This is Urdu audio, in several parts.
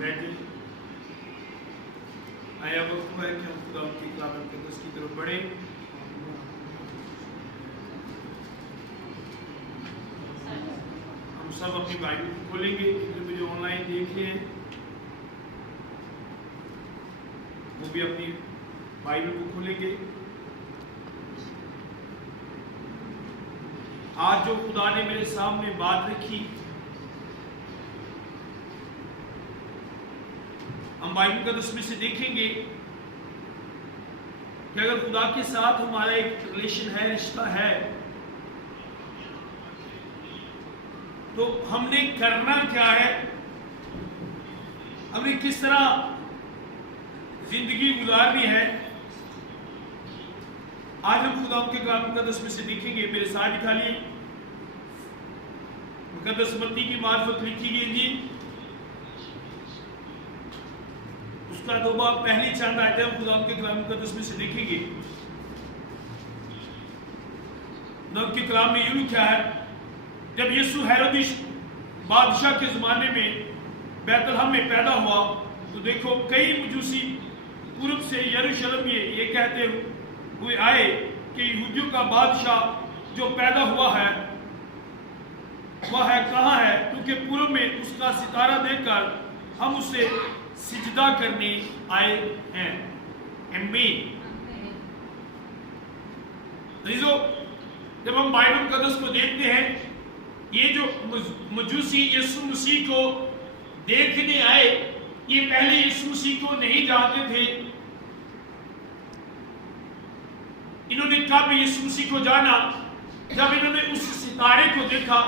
بیٹھے آیا وقت ہوا ہے کہ ہم خدا کی کلام مقدس کی طرف بڑھیں. ہم سب اپنی بائبل کو کھولیں گے. جو مجھے آن لائن دیکھ رہے ہیں وہ بھی اپنی بائبل کو کھولیں گے. آج جو خدا نے میرے سامنے بات رکھی ہم بائبل مقدس میں سے دیکھیں گے کہ اگر خدا کے ساتھ ہمارا ایک ریلیشن ہے, رشتہ ہے, تو ہم نے کرنا کیا ہے, ہم نے کس طرح زندگی گزارنی ہے. آج ہم خدا کے کلام مقدس میں سے دیکھیں گے. میرے ساتھ دکھا لیے مقدس متی کی معرفت لکھی گئی جی, اس کا دو باب پہلی چند آیتیں ہم خدا کے کلام مقدس میں سے دیکھیں گے. نبی کے کلام میں یوں لکھا ہے, جب یسوع ہیرودیس بادشاہ کے زمانے میں بیت لحم میں پیدا ہوا تو دیکھو کئی مجوسی پورب سے یروشلم میں یہ کہتے ہوئے آئے کہ یہودیوں کا بادشاہ جو پیدا ہوا ہے وہ ہے کہاں ہے, کیونکہ پورب میں اس کا ستارہ دیکھ کر ہم اسے سجدہ کرنے آئے ہیں. آمین. عزیزو, جب ہم بائبل مقدس کو دیکھتے ہیں, یہ جو مجوسی یسوع مسیح کو دیکھنے آئے, یہ پہلے یسوع مسیح کو نہیں جانتے تھے. انہوں نے کب یسوع مسیح کو جانا, جب انہوں نے اس ستارے کو دیکھا,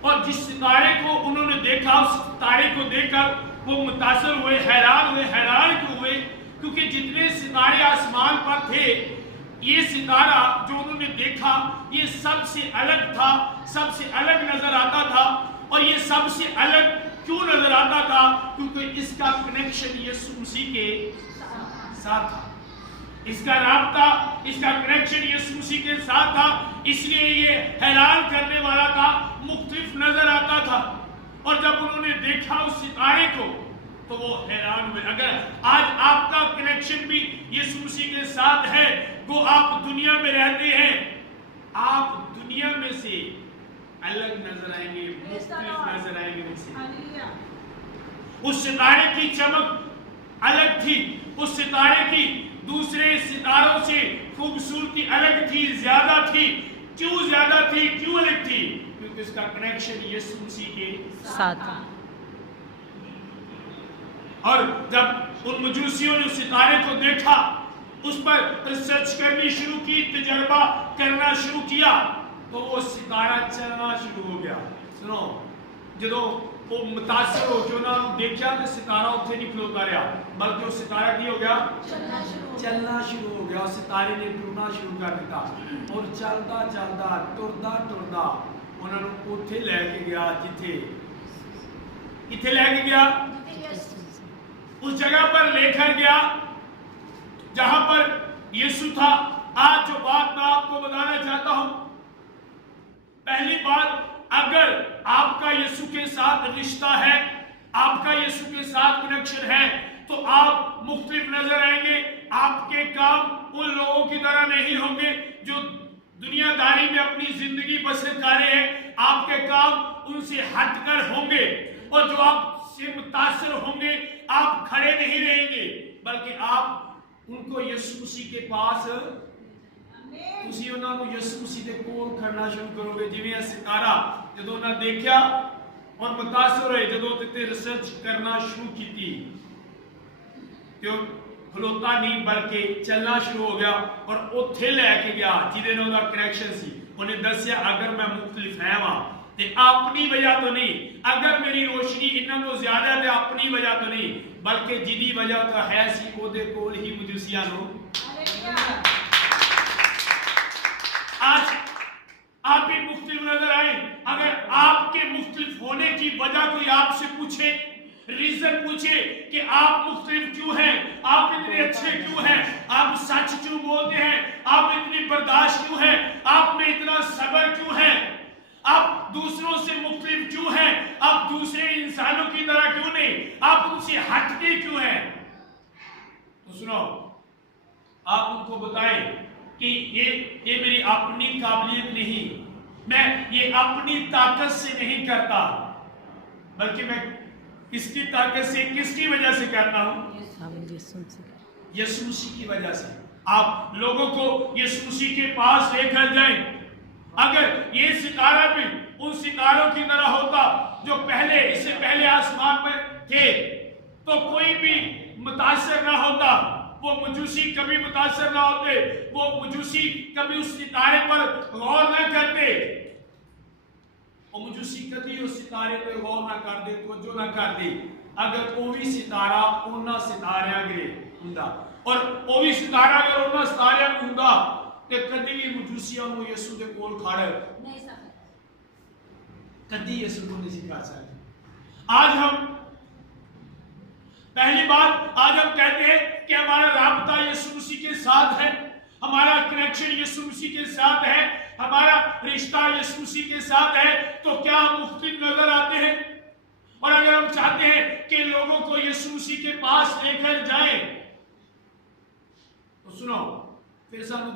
اور جس ستارے کو انہوں نے دیکھا اس ستارے کو دیکھ کر وہ متاثر ہوئے, حیران کیوں ہوئے, کیونکہ جتنے ستارے آسمان پر تھے یہ ستارہ جو انہوں نے دیکھا یہ سب سے الگ تھا, سب سے الگ نظر آتا تھا. اور یہ سب سے الگ کیوں نظر آتا تھا, کیونکہ اس کا کنیکشن یسوع مسیح کے ساتھ تھا, اس کا رابطہ, اس کا کنیکشن یسوع مسیح کے ساتھ تھا. اس لیے یہ حیران کرنے والا تھا, مختلف نظر آتا تھا. اور جب انہوں نے دیکھا اس ستارے کو تو وہ حیران ہوئے. اگر آج آپ کا کنیکشن بھی یسوع مسیح کے ساتھ ہے, وہ آپ دنیا میں رہتے ہیں, آپ دنیا میں سے الگ نظر آئیں گے, مختلف نظر آئیں گے. اس ستارے کی چمک الگ تھی, اس ستارے کی دوسرے ستاروں سے خوبصورتی الگ تھی, زیادہ تھی. کیوں زیادہ تھی, کیوں الگ تھی, کیونکہ اس کا کنیکشن یسوع مسیح کے ساتھ تھا. اور جب ان مجوسیوں نے اس ستارے کو دیکھا, اس پر ریسرچ کرنی شروع کی, تجربہ کرنا شروع کیا, تو وہ ستارہ چلنا شروع ہو گیا. سنو, جدو وہ متاثر ہو کے انہوں نے دیکھا کہ ستارہ اتنے نہیں کھلوتا رہا, بلکہ وہ ستارہ کی ہو گیا, چلنا شروع ہو گیا. ستارے نے ٹرنا شروع کر دیا, اور چلتا چلتا ٹردا انہوں نے اتنے لے کے گیا جتھے لے کے گیا, اس جگہ پر لے کر گیا جہاں پر یسوع تھا. آج جو بات میں آپ کو بتانا چاہتا ہوں, پہلی بات, اگر آپ کا یسوع کے ساتھ رشتہ ہے, آپ کا یسوع کے ساتھ کنیکشن ہے, تو آپ مختلف نظر آئیں گے. آپ کے کام ان لوگوں کی طرح نہیں ہوں گے جو دنیا داری میں اپنی زندگی بسر کر رہے ہیں. آپ کے کام ان سے ہٹ کر ہوں گے, اور جو آپ سے متاثر ہوں گے آپ کھڑے نہیں رہیں گے, بلکہ آپ ان کو یسوع مسیح کے پاس, اسی انہوں نے یسوع مسیح کے کول کھڑنا شروع کرو گے. جی میں ستارہ جدو نہ دیکھا اور متاثر ہوئے, جدو تے ریسرچ کرنا شروع کی تھی, کیوں کھلوتا نہیں بلکہ چلنا شروع ہو گیا, اور اتھے لے کے گیا جیدے نے انہوں کنیکشن سی. انہیں دسیا اگر میں مختلف ہے وہاں تے اپنی وجہ تو نہیں, اگر میری روشنی انہوں تو زیادہ ہے اپنی وجہ تو نہیں, بلکہ جدی وجہ تو ہے سی او دے کول ہی مجوسیاں نو. آج آپ بھی مختلف نظر آئیں. اگر آپ کے مختلف ہونے کی وجہ کوئی آپ سے پوچھے, ریزن پوچھے کہ آپ مختلف کیوں ہیں, آپ اتنے اچھے کیوں ہیں, آپ سچ کیوں بولتے ہیں, آپ اتنی برداشت کیوں ہیں, آپ میں اتنا صبر کیوں ہے, آپ دوسروں سے مختلف کیوں ہیں, آپ دوسرے انسانوں کی طرح کیوں نہیں ہیں آپ ان سے ہٹتے کیوں ہیں؟ تو سنو آپ ان کو بتائیں کہ یہ میری اپنی قابلیت نہیں، میں یہ اپنی طاقت سے نہیں کرتا، بلکہ میں کس کی طاقت سے، کس کی وجہ سے کرتا ہوں؟ یسوع مسیح کی وجہ سے۔ آپ لوگوں کو یسوع مسیح کے پاس لے کر جائیں۔ اگر یہ ستارہ بھی ان ستاروں کی طرح ہوتا جو اس سے پہلے آسمان میں تھے تو کوئی بھی متاثر نہ ہوتا، وہ مجوسی کبھی متاثر نہ ہوتے، وہ مجوسی کبھی اس ستارے پر غور نہ کرتے، وہ مجوسی کبھی اس ستارے پر غور نہ کرتے، توجہ نہ کرتے اگر کوئی ستارہ انہاں ستاریاں گرے ہوندا، اور کوئی ستارہ اگر انہاں ستاریاں ہوندا تے کدی بھی مجوسیاں نو یسوع دے کول کھڑے نہیں سکتے، کدی یسوع کو نہیں سکھا سکتے۔ آج ہم پہلی بات آج ہم کہتے ہیں کہ ہمارا رابطہ یسوع مسیح کے ساتھ ہے، ہمارا کنیکشن یسوع مسیح کے ساتھ ہے، ہمارا رشتہ یسوع مسیح کے ساتھ ہے، تو کیا ہم مختلف نظر آتے ہیں؟ اور اگر ہم چاہتے ہیں کہ لوگوں کو یسوع مسیح کے پاس لے کر جائیں تو سنو پھر سانو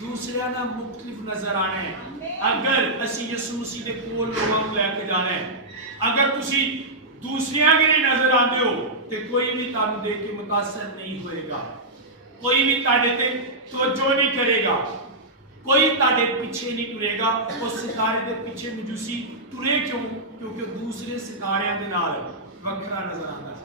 دوسرے نہ مختلف نظر آنے ہیں۔ اگر اسی یسوع مسیح کے کول لوگوں لے کے جانا ہے، اگر تسی دوسریاں کے لیے نظر آتے ہو تو کوئی بھی تانوں دیکھ کے متاثر نہیں ہوئے گا، کوئی بھی تاڑے تے توجہ نہیں کرے گا، کوئی تاڑے پیچھے نہیں ٹرے گا۔ اس ستارے دے پیچھے مجوسی ٹرے کیوں؟ کیونکہ دوسرے ستاریاں دے نال وکھرا نظر آتا ہے۔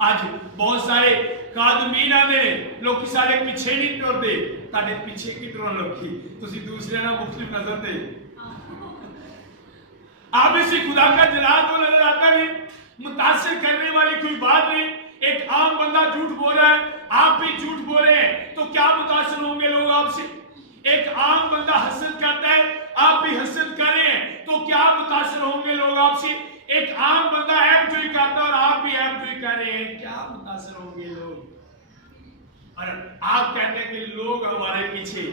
آج بہت سارے قادمین آدھے لوگ سارے پیچھے نہیں ٹر دے، تاڑے پیچھے کی ٹرن لوگی تسی دوسرے نہ مختلف نظر دے۔ آپ اسی خدا کا جلال کو نظر آتا نہیں، متاثر کرنے والی کوئی بات نہیں۔ ایک عام بندہ جھوٹ بول رہا ہے، آپ بھی جھوٹ بول رہے ہیں، تو کیا متاثر ہوں گے لوگ آپ سے؟ ایک عام بندہ حسد کرتا ہے، آپ بھی حسد کر رہے ہیں، تو کیا متاثر ہوں گے لوگ آپ سے؟ ایک عام بندہ عیب جوئی کرتا ہے اور آپ بھی عیب جوئی کر رہے ہیں، کیا متاثر ہوں گے لوگ؟ اور آپ کہتے ہیں کہ لوگ ہمارے پیچھے،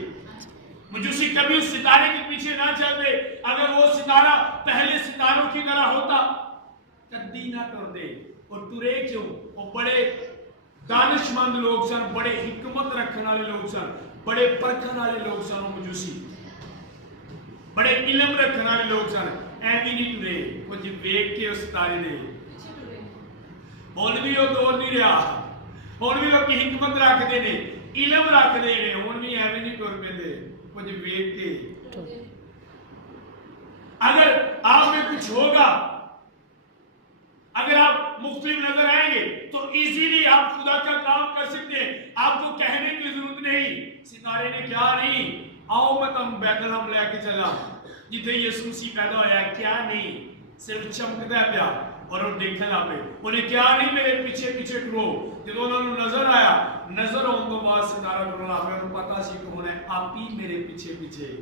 مجوسی کبھی اس ستارے کے پیچھے نہ چلتے۔ اگر وہ ستارہ پہلے ستاروں کی طرح ہوتا کدی نہ ٹر دے، اور ٹرے کیوں؟ وہ بڑے دانش مند لوگ سن، بڑے حکمت رکھنے والے لوگ سن، بڑے پرکھن والے لوگ سن، وہ مجوسی بڑے علم رکھنے والے لوگ سن، ایویں نہیں ٹرے۔ وہ جی ویکھ کے اس ستارے دے ہن بھی وہ دور نہیں رہا، ہن بھی لوگ حکمت رکھتے ہیں، علم رکھتے ہیں، ہن بھی ایویں نہیں ٹر پیندے، وہ جی ویکھ کے۔ اگر آپ میں کچھ ہوگا، اگر آپ مختلف نظر آئیں گے تو ایزیلی آپ خدا کا کام کر سکتے ہیں، آپ کو کہنے کی ضرورت نہیں۔ ستارے نے کیا نہیں، آؤ میں تم بیت لحم لے کے چلا جتنے یسوع مسیح پیدا ہوا ہے، کیا نہیں صرف چمکتا ہے پیا اور وہ دیکھنے لگے، انہیں کیا نہیں میرے پیچھے پیچھے ٹرو۔ جب انہوں نے نظر آیا، نظر آن تو بعد ستارہ ٹرنا، انہوں نے پتا سی کہ انہیں آپ ہی میرے پیچھے پیچھے۔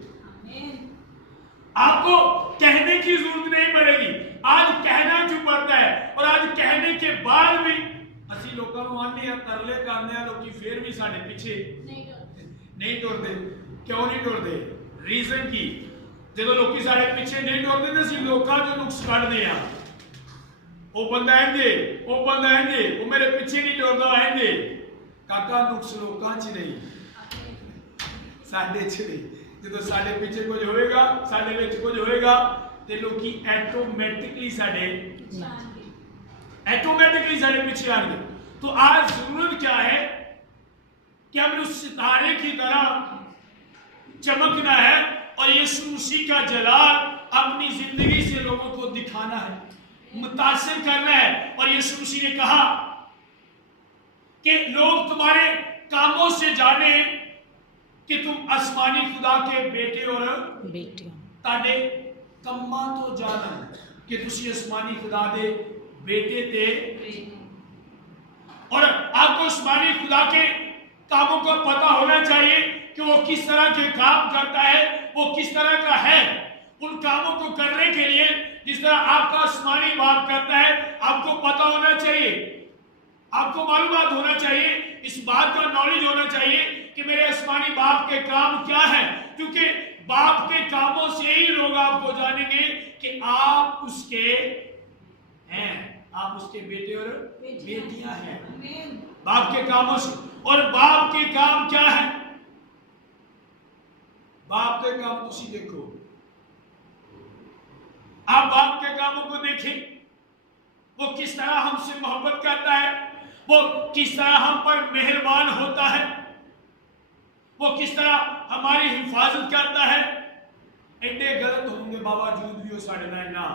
آپ کو کہنے کی ضرورت نہیں پڑے گی، آج کہنا کیوں پڑتا ہے؟ اور آج کہنے کے بعد بھی اسی لوگوں کو آنے ہیں ترلے کرنے ہیں، لوگی پھر بھی ساڑھے پیچھے نہیں ٹرتے۔ کیوں نہیں ٹرتے؟ ریزن کی جب لوگی ساڑھے پیچھے نہیں ٹرتے تو اسی لوگوں جو نقص کر دے ہیں، وہ بندہ آئیں وہ بندہ آئیں وہ میرے پیچھے نہیں ٹرتا آئیں کاکا نقص لوگوں چی نہیں ساڑھے چھ نہیں۔ جب ساڑھے پیچھے کچھ ہوئے گا، ساڑھے پیچھے کچھ ہوئے گا تے لوگی ایٹومیٹکلی ساڑھے پیچھے آن گے۔ تو آج ضرورت کیا ہے کہ ہم اس ستارے کی طرح چمکنا ہے اور یسوع مسیح کا جلال اپنی زندگی سے لوگوں کو دکھانا ہے، متاثر کرنا ہے۔ اور یسوع مسیح نے کہا کہ لوگ تمہارے کاموں سے جانے کہ تم آسمانی خدا کے بیٹے اور بیٹیاں، تاڑے کما تو جانا کہ تسی آسمانی خدا دے بیٹے تے، اور آپ کو آسمانی خدا کے کاموں کا پتہ ہونا چاہیے کہ وہ کس طرح کے کام کرتا ہے، وہ کس طرح کا ہے۔ ان کاموں کو کرنے کے لیے جس طرح آپ کا آسمانی باپ کرتا ہے، آپ کو پتہ ہونا چاہیے، آپ کو معلومات ہونا چاہیے، اس بات کا نالج ہونا چاہیے کہ میرے آسمانی باپ کے کام کیا ہیں، کیونکہ باپ کے کاموں سے ہی لوگ آپ کو جانیں گے کہ آپ اس کے ہیں۔ آپ اس کے بیٹے اور بیٹیاں ہیں آمین باپ کے کاموں سے. اور باپ کے کام کیا ہے؟ باپ کے کام تسی دیکھو. آپ باپ کے کاموں کو دیکھیں. وہ کس طرح ہم سے محبت کرتا ہے, وہ کس طرح ہم پر مہربان ہوتا ہے, وہ کس طرح ہماری حفاظت کرتا ہے. ایڈے غلط ہوں گے باوجود بھی وہ ساڑھے نہ.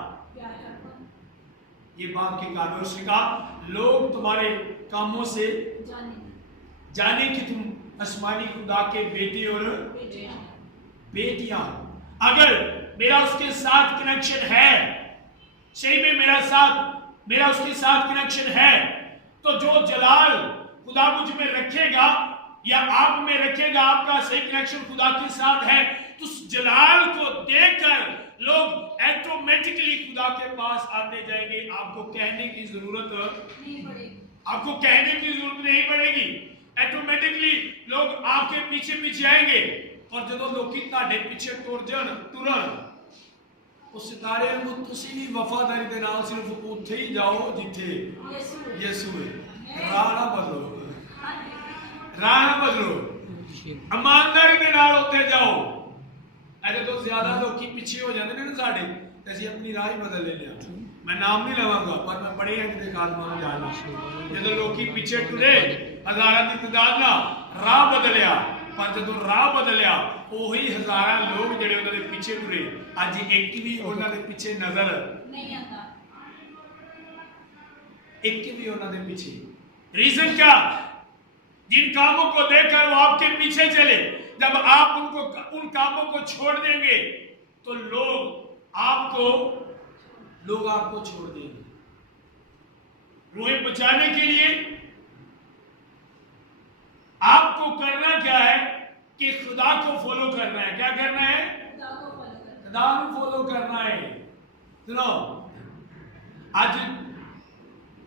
یہ باپ کے کاموں سے کہا لوگ تمہارے کاموں سے جانے کہ تم آسمانی خدا کے بیٹے اور بیٹیاں. اگر میرا اس کے ساتھ کنیکشن ہے, صحیح میں میرا اس کے ساتھ کنیکشن ہے, تو جو جلال خدا مجھ میں رکھے گا یا آپ میں رکھے گا, آپ کا صحیح کنیکشن خدا کے ساتھ ہے, تو اس جلال کو دیکھ کر لوگ ایٹومیٹکلی خدا کے پاس آتے جائیں گے. آپ کو کہنے کی ضرورت نہیں پڑے گی. ایٹومیٹکلی لوگ آپ کے پیچھے آئیں گے. اور جدو لوگ تہاڈے پیچھے ٹرن اس ستارے کو تسی بھی وفاداری دے نال صرف اوتھے ہی جاؤ جتھے یسوع ہے. راہ نہ بدلو, ایمانداری دے نال اوتھے جاؤ. ایسے تو زیادہ لوگ پیچھے ہو جاتے ہیں نا ساڈے, اسی اپنی راہ ہی بدل لینے. میں نام نہیں لواں گا پر میں بڑے ایک آدمی جاننا. جدو لوگ پیچھے ٹرے ہزاراں دی تعداد نہ راہ بدلیا, پر جدو راہ بدلیا وہی ہزاراں لوگ جڑے انہاں دے پیچھے ٹرے اج ایک بھی انہاں دے پیچھے نظر نہیں آتا. ایک بھی انہاں دے پیچھے. ریزن کیا؟ جن کاموں کو دیکھ کر وہ آپ کے پیچھے چلے, جب آپ ان کاموں کو چھوڑ دیں گے تو لوگ آپ کو چھوڑ دیں گے. روحیں بچانے کے لیے آپ کو کرنا کیا ہے کہ خدا کو فالو کرنا ہے. کیا کرنا ہے؟ خدا کو فالو کرنا ہے. سنو, آج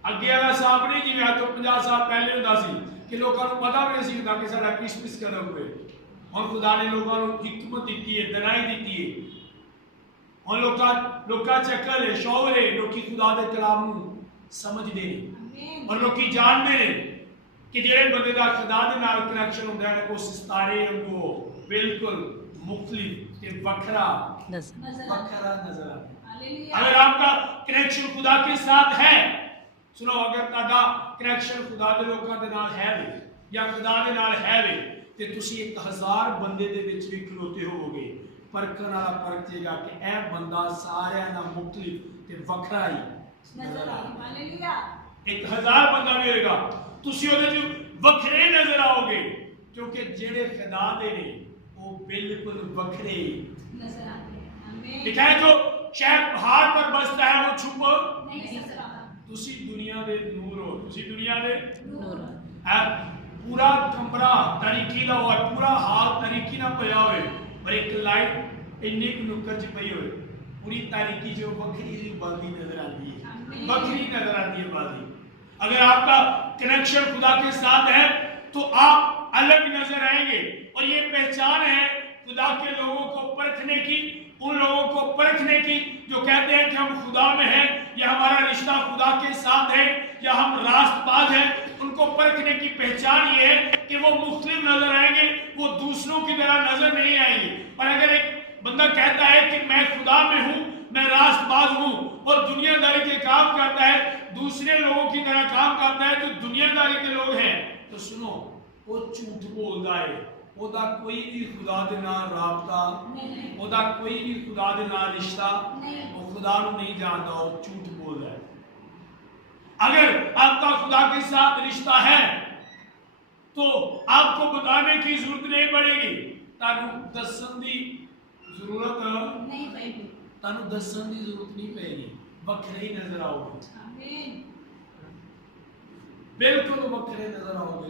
اگے والا صاحب نہیں جی میں تو 50 سال پہلے ہوتا سی کہ لوگوں کو پتا بھی نہیں سی ہوتا کہ سارا کرسمس کدوں ہوئے. اور خدا نے لوگوں کو حکمت دیتی ہے, دنائی دیتی ہے. اور لوکا چکر ہے, شعور ہے, لوکی خدا دے کلام سمجھ دے اور لوکی جان دے کہ جڑے بندے دا خدا دے نال کنیکشن ہوندا ہے اس ستارے کو بالکل مختلف تے وکھرا نظر آتا ہے. اگر آپ کا کنیکشن خدا کے ساتھ ہے, سنو, اگر تہاڈا کنیکشن خدا دے لوکاں دے نال ہے یا خدا دے نال ہے تے تسی 1000 بندے دے وچ وی کھلوتے ہووگے, پرکھن والا پرکھے گا کہ اے بندہ سارے نال مختلف تے وکھرا ہی نظر آ رہا ہے. ہاللویا. 1000 بندہ بھی ہوئے گا, تسی اودے وچ وکھرے نظر آؤ گے, کیونکہ جڑے خدا دے نے وہ بالکل وکھرے نظر آتے ہیں. آمین. لکھا ہے جو شاید پہاڑ پر بستا ہے وہ چھپ نہیں سکتا. تسی دنیا دے نور ہو, تسی دنیا دے نور ہو. پورا کمرہ تاریکی دا ہوا, پورا حال تاریکی نہ پیا ہوئے, اور ایک لائٹ انی کو نکر چ پئی ہوئے, پوری تاریکی جو وکھری سی بازی نظر آتی ہے, وکھری نظر آتی ہے بازی. اگر آپ کا کنیکشن خدا کے ساتھ ہے تو آپ الگ نظر آئیں گے. اور یہ پہچان ہے خدا کے لوگوں کو پرکھنے کی, ان لوگوں کو پرکھنے کی جو کہتے ہیں کہ ہم خدا میں ہیں یا ہمارا رشتہ خدا کے ساتھ ہے یا ہم راست باز ہیں. ان کو پرکھنے کی پہچان یہ ہے کہ وہ مختلف نظر آئیں گے, وہ دوسروں کی طرح نظر نہیں آئیں گے. اور اگر ایک بندہ کہتا ہے کہ میں خدا میں ہوں, میں راست باز ہوں, اور دنیا داری کے کام کرتا ہے, دوسرے لوگوں کی طرح کام کرتا ہے, تو دنیا داری کے لوگ ہیں, تو سنو وہ جھوٹ بولتا ہے. وہ دا کوئی بھی خدا دے نال رابطہ, وہ دا کوئی بھی خدا دے نال رشتہ, وہ خدا نو نہیں جانتا, وہ جھوٹ بولتا ہے. اگر آپ کا خدا کے ساتھ رشتہ ہے تو آپ کو بتانے کی ضرورت نہیں پڑے گی, تانوں دسن دی ضرورت نہیں پڑے گی, تانوں دسن دی ضرورت نہیں پڑے گی, وکھرے ہی نظر آؤ گے. آمین. بالکل وکھرے نظر آؤ گے.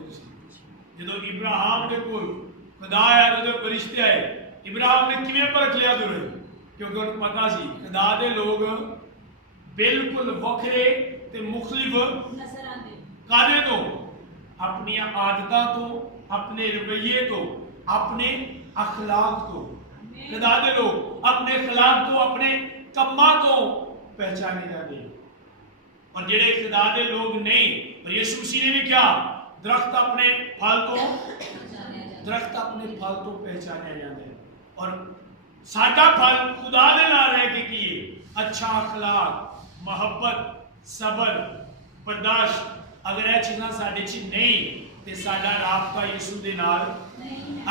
جدو ابراہیم دے کول خدا آیا, جدو فرشتے آئے, ابراہیم نے کیویں پرکھ لیا دور, کیونکہ انہوں پتا سی خدا دے لوگ بالکل وکھرے تے مختلف نظر آتے. کادے تو اپنی عادتاں تو, اپنے رویے تو, اپنے اخلاق تو. خدا دے لوگ اپنے اخلاق تو, اپنے کماں تو پہچانے جاتے ہیں. اور جڑے خدا دے لوگ نہیں، اور یسوع مسیح نے بھی کیا درخت اپنے پھل تو پہچانے جاندے، اور ساڈا پھل خدا دے نال رہ کے کیے اچھا اخلاق، محبت، صبر، برداشت۔ اگر یہ چیزاں ساڈے چ نہیں تے ساڈا رابطہ یسوع دے نال،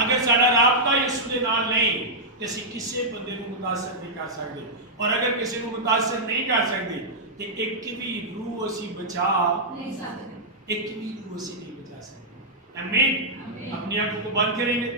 اگر ساڈا رابطہ یسوع دے نال نہیں تے اسی کسے بندے کو متاثر نہیں کر سکتے، اور اگر کسی کو متاثر نہیں کر سکتے تے ایک بھی روح اسی بچا نہیں سکتے، ایک بھی روح اسی نہیں بچا سکتے۔ آمین۔ اپنی آنکھوں کو بند کریں گے۔